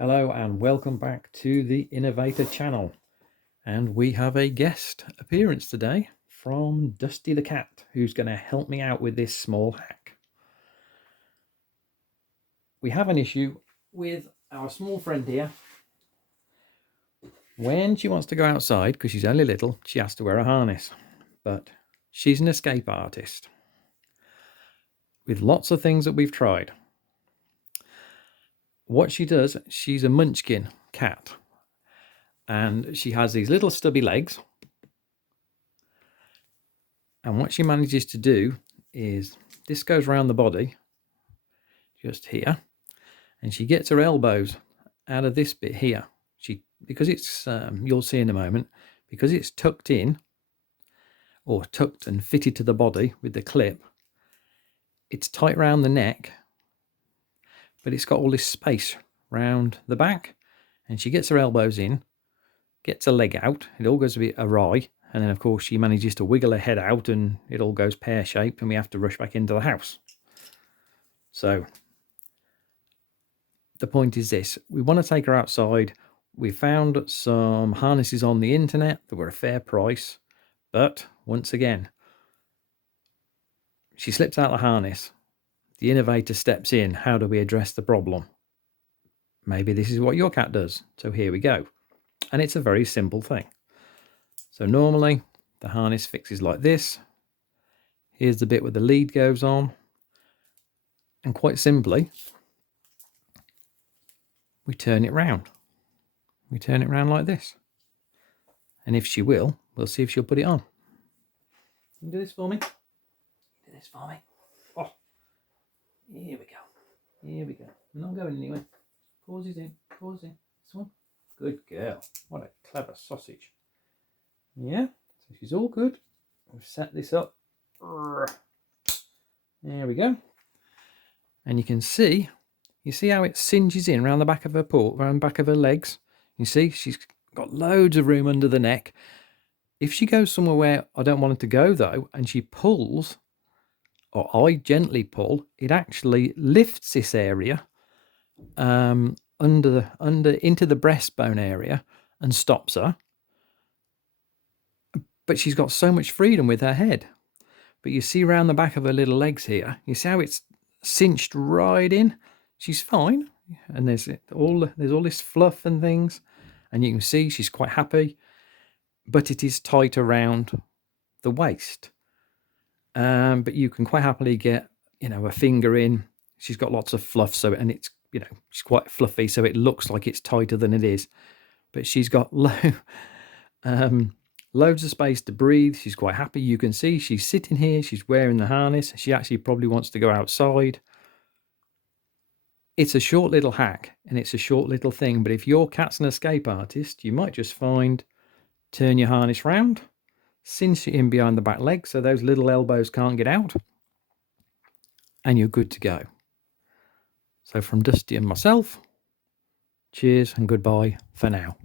Hello and welcome back to the Innovator Channel. And we have a guest appearance today from Dusty the cat, who's going to help me out with this small hack. We have an issue with our small friend here. When she wants to go outside, because she's only little, she has to wear a harness. But she's an escape artist with lots of things that we've tried. What she does, she's a munchkin cat. And she has these little stubby legs. And what she manages to do is this goes around the body, just here. And she gets her elbows out of this bit here. Because it's, you'll see in a moment, because it's tucked in, or tucked and fitted to the body with the clip, it's tight round the neck, but it's got all this space round the back. And she gets her elbows in, gets a leg out, it all goes a bit awry, and then of course she manages to wiggle her head out and it all goes pear-shaped and we have to rush back into the house. So the point is this: we want to take her outside. We found some harnesses on the internet that were a fair price, but once again, she slips out the harness. The innovator steps in. How do we address the problem? Maybe this is what your cat does. So here we go. And it's a very simple thing. So normally the harness fixes like this. Here's the bit where the lead goes on. And quite simply, we turn it round. We turn it round like this. And if she will, we'll see if she'll put it on. Can you do this for me? Do this for me. Oh, here we go. Here we go. I'm not going anywhere. Pause it in. Pause in. This one. Good girl. What a clever sausage. Yeah, so she's all good. We've set this up. There we go. And you can see, how it cinches in around the back of her paw, around the back of her legs. You see, she's got loads of room under the neck. If she goes somewhere where I don't want her to go though, and she pulls, or I gently pull, it actually lifts this area into the breastbone area and stops her. But she's got so much freedom with her head. But you see around the back of her little legs here, you see how it's cinched right in? She's fine. And there's all this fluff and things. And you can see she's quite happy. But it is tight around the waist. But you can quite happily get, a finger in. She's got lots of fluff, and it's, she's quite fluffy, so it looks like it's tighter than it is. But she's got loads of space to breathe. She's quite happy. You can see she's sitting here. She's wearing the harness. She actually probably wants to go outside. It's a short little hack and it's a short little thing. But if your cat's an escape artist, you might just find, turn your harness round, cinch it in behind the back leg so those little elbows can't get out, and you're good to go. So from Dusty and myself, cheers and goodbye for now.